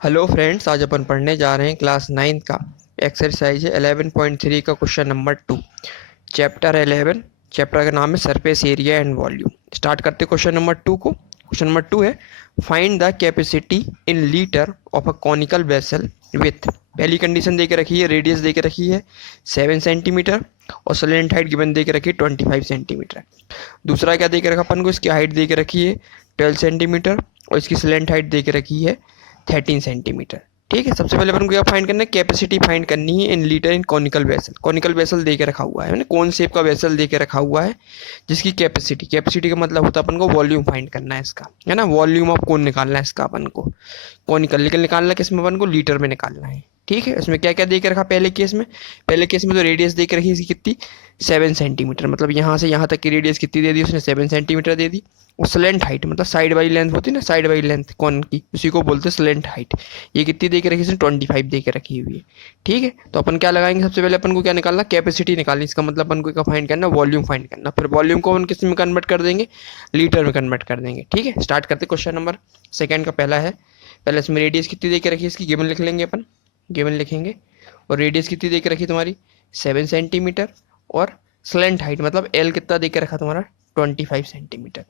Hello friends, आज अपन पढ़ने जा रहे हैं क्लास 9 का एक्सरसाइज है 11.3 का क्वेश्चन नंबर 2। चैप्टर 11, चैप्टर का नाम है surface area and volume. Start करते क्वेश्चन नंबर 2 को। क्वेश्चन नंबर 2 है find the capacity in litre of a conical vessel with. पहली कंडीशन दे के रखी है, रेडियस दे के रखी है 7 सेंटीमीटर और सलेंट हाइट गिवन दे के रखी है 25 सेंटीमीटर। दूसरा क्या दे के रखा अपन को, इसकी हाइट दे के रखी है 12 सेंटीमीटर और इसकी सलेंट हाइट दे के रखी है 13 सेंटीमीटर। ठीक है, सबसे पहले अपन को क्या फाइंड करना है, कैपेसिटी फाइंड करनी है in litre in conical vessel. Conical vessel दे के रखा हुआ है ना, कौन शेप का वेसल दे के रखा हुआ है जिसकी कैपेसिटी, कैपेसिटी का मतलब होता है अपन को वॉल्यूम फाइंड करना है इसका, है ना। वॉल्यूम ऑफ कौन निकालना है इसका अपन को, कॉनिकल, लेकिन निकालना किस में, अपन को लीटर में निकालना है। ठीक है, इसमें क्या क्या दे के रखा पहले केस में तो रेडियस दे के रखी इसकी कितनी, 7 सेंटीमीटर, मतलब यहाँ से यहाँ तक की रेडियस कितनी दे दी उसने, 7 सेंटीमीटर दे दी। और स्लेंट हाइट मतलब साइड बाई लेंथ होती है ना, साइड बाई लेंथ कौन की, उसी को बोलते हैं स्लेंट हाइट। ये कितनी दे के रखी इसने, 25 दे के रखी हुई है। ठीक है, तो अपन क्या लगाएंगे, सबसे पहले अपन को क्या निकालना, कैपेसिटी निकालनी। इसका मतलब अपन को क्या फाइंड करना, वॉल्यूम फाइंड करना। फिर वॉल्यूम को अपन किस में कन्वर्ट कर देंगे, लीटर में कन्वर्ट कर देंगे। ठीक है, स्टार्ट करते क्वेश्चन नंबर सेकेंड का। पहला है, पहले इसमें रेडियस कितनी दे के रखी है इसकी, गिवन लिख लेंगे अपन, गिवन लिखेंगे। और रेडियस कितनी दे के रखी तुम्हारी, 7 सेंटीमीटर। और स्लेंट हाइट मतलब एल कितना दे के रखा तुम्हारा, 25 सेंटीमीटर।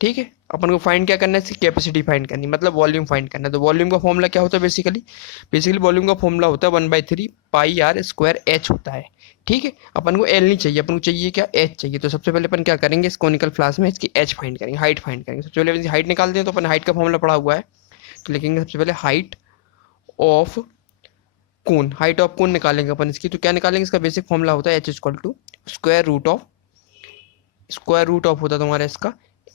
ठीक है, अपन को फाइंड क्या करना है, इसकी कैपेसिटी फाइंड करनी, मतलब वॉल्यूम फाइंड करना है। तो वॉल्यूम का फॉर्मूला क्या होता है, बेसिकली वॉल्यूम का फॉर्मूला होता है 1/3 पाई आर स्क्वायर एच होता है। ठीक है, अपन को एल नहीं चाहिए, अपन को चाहिए क्या, एच चाहिए। तो सबसे पहले अपन क्या करेंगे, इस कॉनिकल फ्लास में इसकी एच फाइंड करेंगे, हाइट फाइंड करेंगे। सबसे पहले हाइट निकालते हैं, तो अपन हाइट का फॉर्मूला पड़ा हुआ है, तो लिखेंगे सबसे पहले height of cone, height of cone निकालेंगे अपन इसकी। तो क्या निकालेंगे, इसका बेसिक फॉर्मूला होता है H equal to square root of होता है तुम्हारा इसका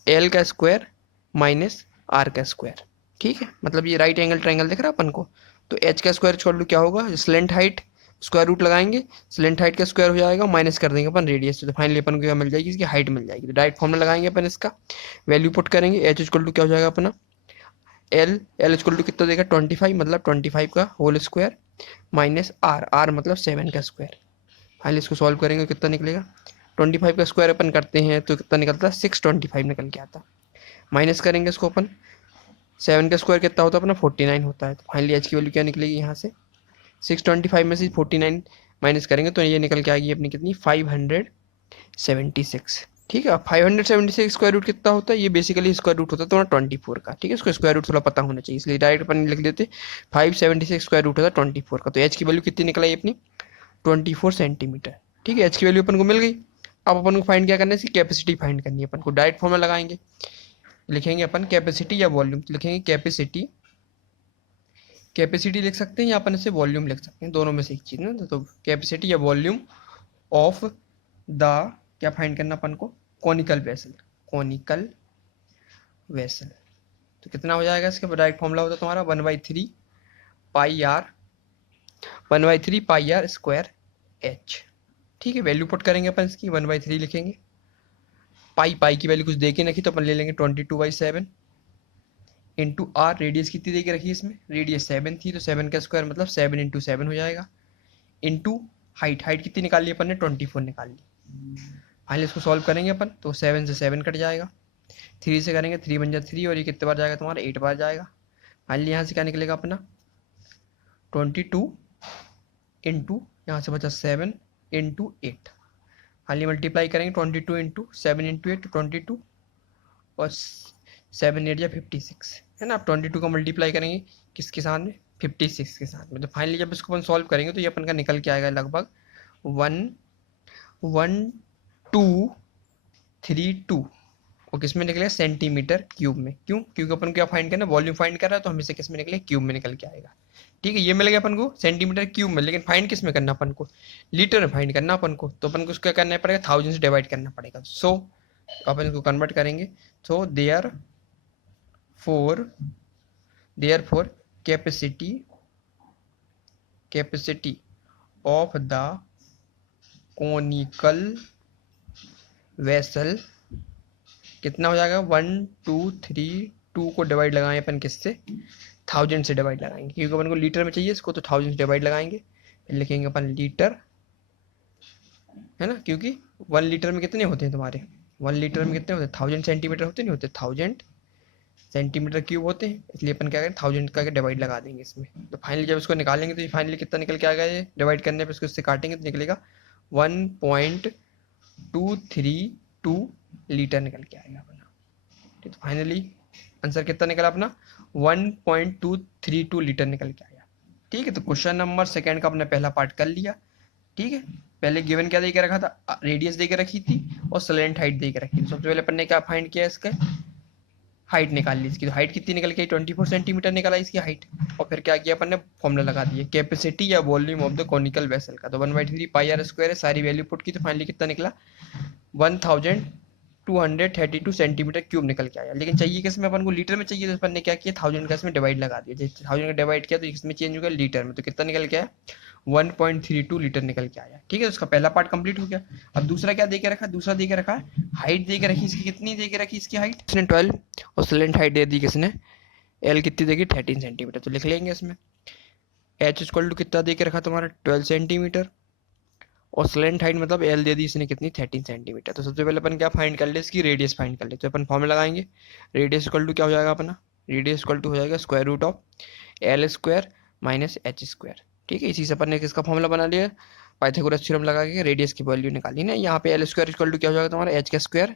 एल का स्क्वायर माइनस आर का स्क्वायर। ठीक है, मतलब ये राइट एंगल ट्रायंगल दिख रहा है अपन को। तो एच का स्क्वायर इक्वल टू क्या होगा, स्लेंट हाइट, स्क्वायर रूट लगाएंगे, स्लेंट हाइट का स्क्वायर हो जाएगा, माइनस कर देंगे अपन रेडियस। तो फाइनली अपन को क्या मिल जाएगी, इसकी हाइट मिल जाएगी। तो डायरेक्ट फॉर्मूला लगाएंगे अपन इसका, वैल्यू पुट करेंगे, एच इक्वल टू क्या हो जाएगा अपना, एल एल इक्वल टू कितना देगा 25, मतलब 25 का whole square minus R, R मतलब 7 का स्क्वायर। फाइनली इसको सॉल्व करेंगे, कितना निकलेगा, 25 का स्क्वायर अपन करते हैं तो कितना निकलता है, 625 निकल के आता। माइनस करेंगे इसको अपन, 7 का स्क्वायर कितना होता है अपना, 49 होता है। तो फाइनली एच की वैल्यू क्या निकलेगी यहाँ से, 625 में से 49 माइनस करेंगे तो ये निकल के आएगी अपनी कितनी, 576। ठीक है, अब 576 स्क्वायर रूट कितना होता है, ये बेसिकली स्क्वायर रूट होता है तुम्हारा 24 का। ठीक है, इसको स्क्वायर रूट थोड़ा पता होना चाहिए, इसलिए डायरेक्ट अपन लिख देते 576 स्क्वायर रूट होता है 24 का। तो एच की वैल्यू कितनी निकल आई अपनी, 24 सेंटीमीटर। ठीक है, एच की वैल्यू अपन को मिल गई। अब अपन को फाइंड क्या करना है, इसकी कैपेसिटी फाइंड करनी है अपन को। डायरेक्ट फॉर्मूला लगाएंगे, लिखेंगे अपन कैपेसिटी या वॉल्यूम, तो लिखेंगे कैपेसिटी, कैपेसिटी लिख सकते हैं या अपन इसे वॉल्यूम लिख सकते हैं, दोनों में से एक चीज़ ना। तो कैपेसिटी या वॉल्यूम ऑफ द, क्या फाइंड करना अपन को, कॉनिकल वेसल, कॉनिकल वेसल। तो कितना हो जाएगा, इसका डायरेक्ट फॉर्मूला होता है तुम्हारा 1/3 पाई आर स्क्वायर एच। ठीक है, वैल्यू पुट करेंगे अपन इसकी, 1/3 लिखेंगे, पाई पाई की वैल्यू कुछ दे के नहीं तो अपन ले लेंगे 22/7 इंटू आर, रेडियस कितनी दे के रखी है इसमें, रेडियस 7 थी तो 7 का स्क्वायर मतलब 7 इंटू 7 हो जाएगा, इंटू हाइट, हाइट कितनी निकाल ली अपन ने, 24 निकाल ली। फाइनली इसको सॉल्व करेंगे अपन, तो 7 से 7 कट जाएगा, 3 से करेंगे 3 बन जाए 3, और ये कितने बार जाएगा तुम्हारा, 8 बार जाएगा। फाइनली यहाँ से क्या निकलेगा अपना, 22 इंटू यहाँ से बचा 7 इंटू 8। फाइनली मल्टीप्लाई करेंगे 22 इंटू 7 इंटू 8, 22 और 7 8 या 56, है ना। अब 22 का मल्टीप्लाई करेंगे किसके साथ में, 56 के साथ में। तो फाइनली जब इसको अपन सॉल्व करेंगे तो ये अपन का निकल के आएगा लगभग 11232, और किस में निकलेगा, सेंटीमीटर क्यूब में। क्यों, क्योंकि अपन क्या फाइंड करना है, वॉल्यूम फाइंड कर रहा है, तो हमेशा किस में निकले, क्यूब में निकल के आएगा। ठीक है, ये मिल गया अपन को सेंटीमीटर क्यूब में, लेकिन फाइंड किस में करना अपन को, लीटर में फाइंड करना अपन को। तो अपन को क्या करना पड़ेगा, 1000 से डिवाइड करना पड़ेगा। सो अपन इसको कन्वर्ट करेंगे, तो therefore capacity of the conical vessel कितना हो जाएगा, 1232 को डिवाइड लगाएं अपन किससे, 1000 से डिवाइड लगाएंगे, क्योंकि अपन को लीटर में चाहिए इसको, तो 1000 से डिवाइड लगाएंगे। फिर लिखेंगे अपन लीटर, है ना, क्योंकि 1 लीटर में कितने होते हैं तुम्हारे, 1 लीटर में कितने होते हैं, 1000 सेंटीमीटर होते नहीं होते, 1000 सेंटीमीटर क्यूब होते हैं, इसलिए अपन क्या करें 1000 करके डिवाइड लगा देंगे इसमें। तो फाइनली जब इसको निकालेंगे तो ये फाइनली कितना निकल के आएगा, ये डिवाइड करने पे इसको इससे काटेंगे तो निकलेगा 1.232 लीटर निकल के आएगा अपना। ठीक, तो फाइनली आंसर कितना निकला अपना 1.232 लीटर निकल के आया। ठीक है, तो क्वेश्चन नंबर सेकंड का अपने पहला पार्ट कर लिया। ठीक है, पहले गिवन क्या दे के रखा था, रेडियस दे के रखी थी और स्लैंट हाइट दे के रखी थी। सबसे पहले अपन ने क्या फाइंड किया, इसका हाइट निकाल ली इसकी। तो हाइट कितनी निकल गई, 24 सेंटीमीटर निकला इसकी हाइट। और फिर क्या किया अपन ने, फॉर्मूला लगा दिया कैपेसिटी या volume of the conical vessel का। तो 1/3 पाई आर स्क्वायर है, सारी वैल्यू पुट की तो फाइनली कितना निकला 1232 सेंटीमीटर क्यूब निकल के आया। लेकिन चाहिए किसमें अपन को, लीटर में चाहिए। तो अपन ने क्या किया 1000 का इसमें डिवाइड लगा दिया। जैसे 1000 का डिवाइड किया तो इसमें चेंज हो गया लीटर में, तो कितना निकल के आया 1.32 लीटर निकल के आया। ठीक है, उसका पहला पार्ट कंप्लीट हो गया। अब दूसरा क्या दे के रखा, दूसरा दे के रखा हाइट दे के रखी इसकी। कितनी दे के रखी इसकी हाइट, इसने 12 और स्लैंट हाइट दे दी किसने, एल कितनी देगी 13 सेंटीमीटर। तो लिख लेंगे इसमें एच इक्वल टू कितना दे के रखा तुम्हारा 12 सेंटीमीटर और स्लैंट हाइट मतलब एल दे दी इसने कितनी 13 सेंटीमीटर। तो सबसे पहले अपन क्या फाइंड कर ले, इसकी रेडियस फाइंड कर ले। तो अपन फॉर्मूला लगाएंगे, रेडियस इक्वल टू क्या हो जाएगा अपना, रेडियस इक्वल टू हो जाएगा square root of L square minus H square. ठीक है, इसी से अपन ने किसका फॉर्मूला बना लिया, पाइथागोरस थ्योरम लगा के रेडियस की वैल्यू निकाली ना। यहाँ पे एल स्क्वायर इक्वल टू क्या हो जाएगा तुम्हारा एच का स्क्वायर,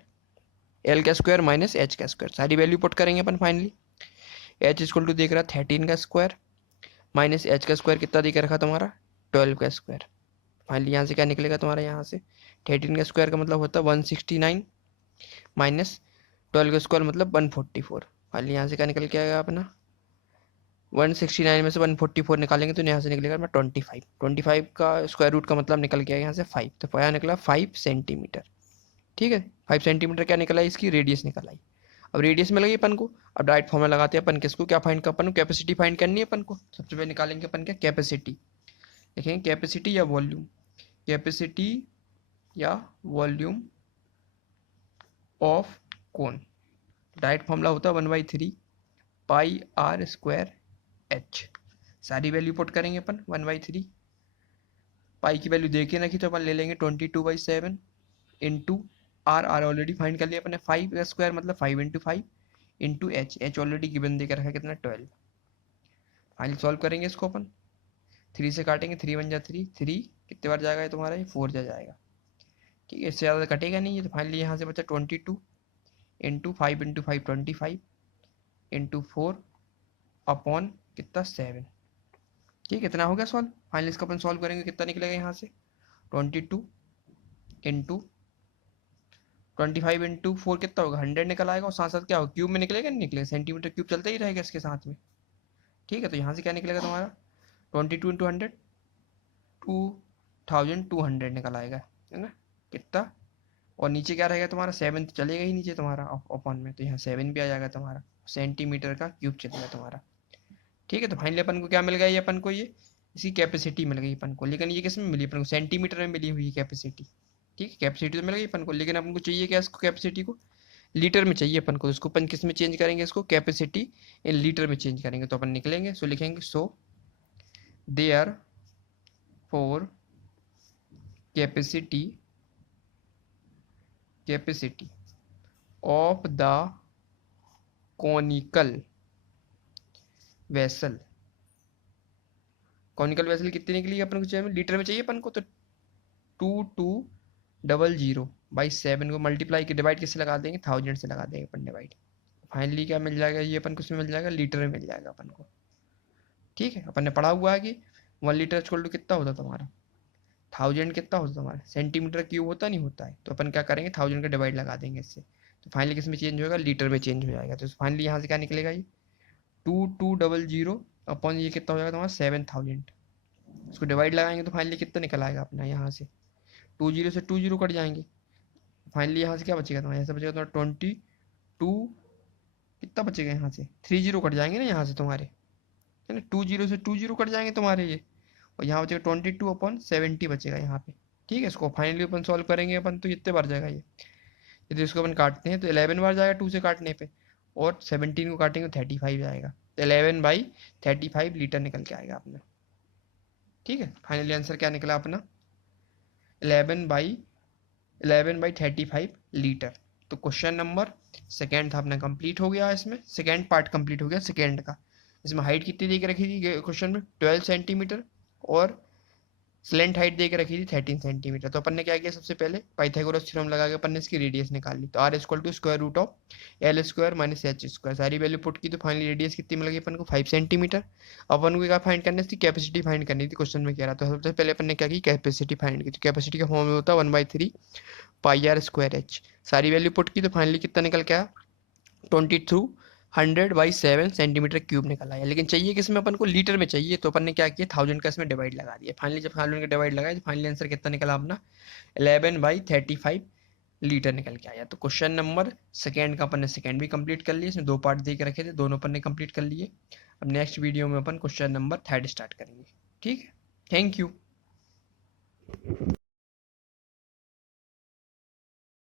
एल का स्क्वायर माइनस एच का स्क्वायर। सारी वैल्यू पुट करेंगे अपन फाइनली। एच इक्वल टू देख रहा 13 का स्क्वायर माइनस एच का स्क्वायर कितना दे के रखा तुम्हारा 12 का स्क्वायर। फाइनली यहाँ से क्या निकलेगा तुम्हारा, यहाँ से 13 का स्क्वायर का मतलब होता है 169 माइनस 12 का स्क्वायर मतलब 144। फाइनली यहाँ से क्या निकल के आएगा अपना 169 में से 144 निकालेंगे तो यहाँ से निकलेगा अपना 25। 25 का स्क्वायर रूट का मतलब निकल गया यहाँ से 5, तो यहाँ निकला 5 सेंटीमीटर। ठीक है, 5 सेंटीमीटर क्या निकला, इसकी रेडियस निकल आई। अब रेडियस मिल गई अपन को। अब डायरेक्ट फॉर्मूला लगाते हैं अपन, किसको क्या फाइंड कर, अपन को कैपेसिटी फाइंड करनी है अपन को। सबसे पहले निकालेंगे अपन क्या कैपेसिटी, देखेंगे कैपेसिटी या वॉल्यूम, कैपेसिटी या volume of cone. Direct formula होता है 1/3 पाई आर स्क्वायर एच। सारी वैल्यू पुट करेंगे अपन 1/3 पाई की वैल्यू देखे रखी तो अपन ले लेंगे 22/7 into R, R already find कर लिया अपन ने 5 का स्क्वायर मतलब 5 into 5 into H, H already given दे के रखा है कितना 12। फाइनल सॉल्व करेंगे इसको अपन, 3 से काटेंगे 3 1 जा 3, 3 कितने बार जाएगा ये तुम्हारा, ये 4 जा जाएगा। ठीक है, इससे ज़्यादा कटेगा नहीं ये। तो फाइनली यहाँ से बचा 22 इंटू 5 इंटू 5 25 इंटू 4 अपॉन कितना 7। ठीक है, इतना हो गया सॉल्व। फाइनली इसको अपन सॉल्व करेंगे, कितना निकलेगा यहाँ से 22 इंटू 25 इंटू 4 कितना होगा 100 निकल आएगा। और साथ साथ क्या होगा क्यूब में निकलेगा, नहीं निकलेगा, सेंटीमीटर क्यूब चलता ही रहेगा इसके साथ में। ठीक है, तो यहाँ से क्या निकलेगा तुम्हारा 22 इंटू 100 2200 निकल आएगा, है ना कितना। और नीचे क्या रहेगा तुम्हारा 7 तो चलेगा ही नीचे तुम्हारा अपॉन में, तो यहाँ 7 भी आ जाएगा तुम्हारा, सेंटीमीटर का क्यूब चलेगा तुम्हारा। ठीक है, तो फाइनली अपन को क्या मिल गया, ये अपन को ये इसकी कैपेसिटी मिल गई अपन को। लेकिन ये किस में मिली अपन को, सेंटीमीटर में मिली हुई कैपेसिटी। ठीक है, कैपेसिटी तो मिल गई अपन को, लेकिन अपन को चाहिए क्या, इसको कैपेसिटी को लीटर में चाहिए अपन को। तो इसको अपन किस में चेंज करेंगे, इसको कैपेसिटी इन लीटर में चेंज करेंगे। तो अपन निकलेंगे, सो लिखेंगे so therefore capacity of the conical vessel, conical vessel कितनी निकली अपन को चाहिए, लीटर में चाहिए अपन को। तो 2200/7 को मल्टीप्लाई के डिवाइड किससे लगा देंगे 1000 से लगा देंगे अपन डिवाइड। फाइनली क्या मिल जाएगा ये अपन को, उसमें मिल जाएगा लीटर में मिल जाएगा अपन को। ठीक है, अपन ने पढ़ा हुआ है कि 1 लीटर इक्वल टू कितना होता तुम्हारा 1000 कितना होता तुम्हारा सेंटीमीटर क्यूब होता नहीं होता है। तो अपन क्या करेंगे 1000 का डिवाइड लगा देंगे इससे। तो फाइनली किस में चेंज होगा, लीटर में चेंज हो जाएगा। तो फाइनली यहाँ से क्या निकलेगा ये 2200 अपॉन ये कितना हो जाएगा तुम्हारा 7000। इसको डिवाइड लगाएंगे तो फाइनली कितना निकल आएगा अपना, यहाँ से 20 से 20 कट जाएंगे। फाइनली यहाँ से क्या बचेगा तुम्हारा, यहाँ से बचेगा तुम्हारा 22, कितना बचेगा यहाँ से 30 कट जाएंगे ना यहाँ से तुम्हारे, है ना 20 से 20 कट जाएंगे तुम्हारे ये। और यहाँ बचेगा 22/70 बचेगा यहाँ पे। ठीक है, इसको फाइनली अपन सॉल्व करेंगे अपन तो कितने बार जाएगा ये, यदि इसको अपन काटते हैं तो 11 बार जाएगा 2 से काटने पे, और 17 को काटेंगे तो 35 जाएगा। तो 11/35 लीटर निकल के आएगा अपना। ठीक है, फाइनली आंसर क्या निकला अपना 11/35 लीटर। तो क्वेश्चन नंबर सेकेंड था अपना कंप्लीट हो गया, इसमें सेकेंड पार्ट कंप्लीट हो गया सेकेंड का। इसमें हाइट कितनी दे के रखी थी क्वेश्चन में 12 सेंटीमीटर और स्लेंट हाइट दे के रखी थी 13 सेंटीमीटर। तो अपन ने क्या किया, सबसे पहले पाइथागोरस थ्योरम लगा के अपन ने इसकी रेडियस निकाल ली। तो R equal to square root of L square minus H square, सारी वैल्यू पुट की तो फाइनली रेडियस कितनी मिल गई अपन को 5 सेंटीमीटर। अपन को क्या फाइंड करनी थी, कैपेसिटी फाइंड करनी थी क्वेश्चन में कह रहा। तो सबसे पहले अपन ने क्या की, कैपेसिटी फाइंड की। तो कैपेसिटी का फॉर्म में होता है 1/3 पाई आर स्क्वायर एच। सारी वैल्यू पुट की तो फाइनली कितना निकल के आया 22/100/7 सेंटीमीटर क्यूब निकल आया। लेकिन चाहिए किसमें अपन को, लीटर में चाहिए। तो अपन ने क्या किया 1000 का इसमें डिवाइड लगा दिया। फाइनली जब 1000 का डिवाइड लगाया तो फाइनली आंसर कितना निकला अपना 11/35 लीटर निकल के आया। तो क्वेश्चन नंबर सेकेंड का अपन ने सेकेंड भी कंप्लीट कर लिया। इसमें 2 पार्ट दे के रखे थे, दोनों अपन ने कंप्लीट कर लिए। अब नेक्स्ट वीडियो में अपन क्वेश्चन नंबर थर्ड स्टार्ट करेंगे। ठीक है, थैंक यू।